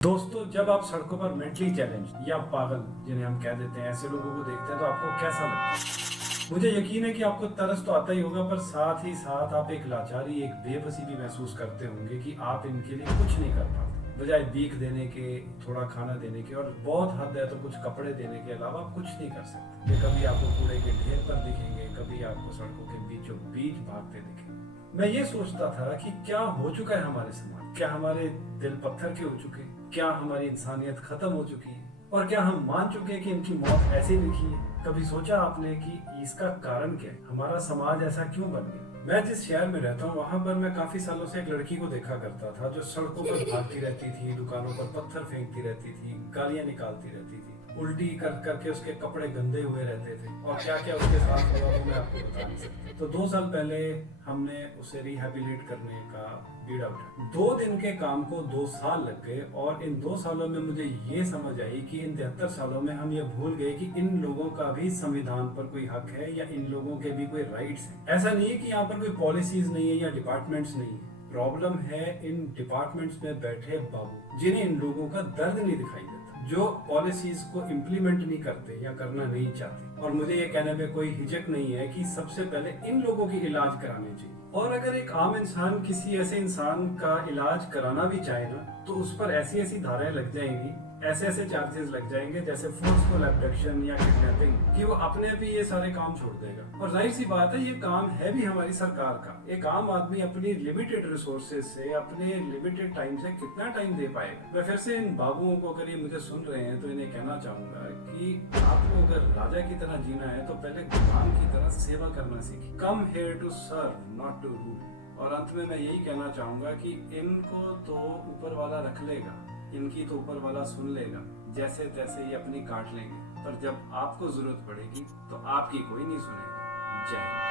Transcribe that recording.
दोस्तों, जब आप सड़कों पर मेंटली चैलेंज या पागल जिन्हें हम कह देते हैं ऐसे लोगों को देखते हैं तो आपको कैसा लगता है? मुझे यकीन है कि आपको तरस तो आता ही होगा, पर साथ ही साथ आप एक लाचारी, एक बेबसी भी महसूस करते होंगे कि आप इनके लिए कुछ नहीं कर पाते। बजाय भीख देने के, थोड़ा खाना देने के और बहुत हद है तो कुछ कपड़े देने के अलावा आप कुछ नहीं कर सकते। ये कभी आपको कूड़े के ढेर पर दिखेंगे, कभी आपको सड़कों के बीचों बीच भागते दिखेंगे। मैं ये सोचता था कि क्या हो चुका है हमारे समाज, क्या हमारे दिल पत्थर के हो चुके हैं, क्या हमारी इंसानियत खत्म हो चुकी है, और क्या हम मान चुके हैं कि इनकी मौत ऐसे ही लिखी है। कभी सोचा आपने कि इसका कारण क्या है, हमारा समाज ऐसा क्यों बन गया? मैं जिस शहर में रहता हूँ वहां पर मैं काफी सालों से एक लड़की को देखा करता था जो सड़कों पर भागती रहती थी, दुकानों पर पत्थर फेंकती रहती थी, गालियां निकालती रहती थी, उल्टी कर करके उसके कपड़े गंदे हुए रहते थे, और क्या क्या उसके साथ हुआ वो मैं आपको बता नहीं सकता। तो 2 साल पहले हमने उसे रिहेबिलिट करने का बीड़ा उठाया। 2 दिन के काम को 2 साल लग गए, और इन 2 सालों में मुझे ये समझ आई कि इन 73 सालों में हम ये भूल गए कि इन लोगों का भी संविधान पर कोई हक है या इन लोगों के भी कोई राइट्स हैं। ऐसा नहीं है कि यहाँ पर कोई पॉलिसीज नहीं है या डिपार्टमेंट्स नहीं है। प्रॉब्लम है इन डिपार्टमेंट्स में बैठे बाबू जिन्हें इन लोगों का दर्द नहीं दिखाई देता, जो पॉलिसीज को इम्प्लीमेंट नहीं करते या करना नहीं चाहते। और मुझे ये कहने में कोई हिचक नहीं है कि सबसे पहले इन लोगों की इलाज कराने चाहिए। और अगर एक आम इंसान किसी ऐसे इंसान का इलाज कराना भी चाहे ना, तो उस पर ऐसी ऐसी धाराएं लग जाएंगी, ऐसे ऐसे चार्जेस लग जाएंगे जैसे फोर्सफुल एब्डक्शन या किडनैपिंग, कि वो अपने आप ही ये सारे काम छोड़ देगा। और जाहिर सी बात है ये काम है भी हमारी सरकार का। एक आम आदमी अपनी लिमिटेड रिसोर्सेज से, अपने लिमिटेड टाइम से कितना टाइम दे पाएगा? मैं फिर से इन बाबुओं को, अगर ये मुझे सुन रहे हैं, तो इन्हें कहना चाहूंगा कि आपको अगर राजा की तरह जीना है तो पहले गुलाम की तरह सेवा करना सीखिए। Come here to serve, not to rule. और अंत में मैं यही कहना चाहूंगा कि इनको तो ऊपर वाला रख लेगा, इनकी तो ऊपर वाला सुन लेगा, जैसे तैसे ये अपनी काट लेंगे, पर जब आपको जरूरत पड़ेगी तो आपकी कोई नहीं सुनेगा। जय हिंद।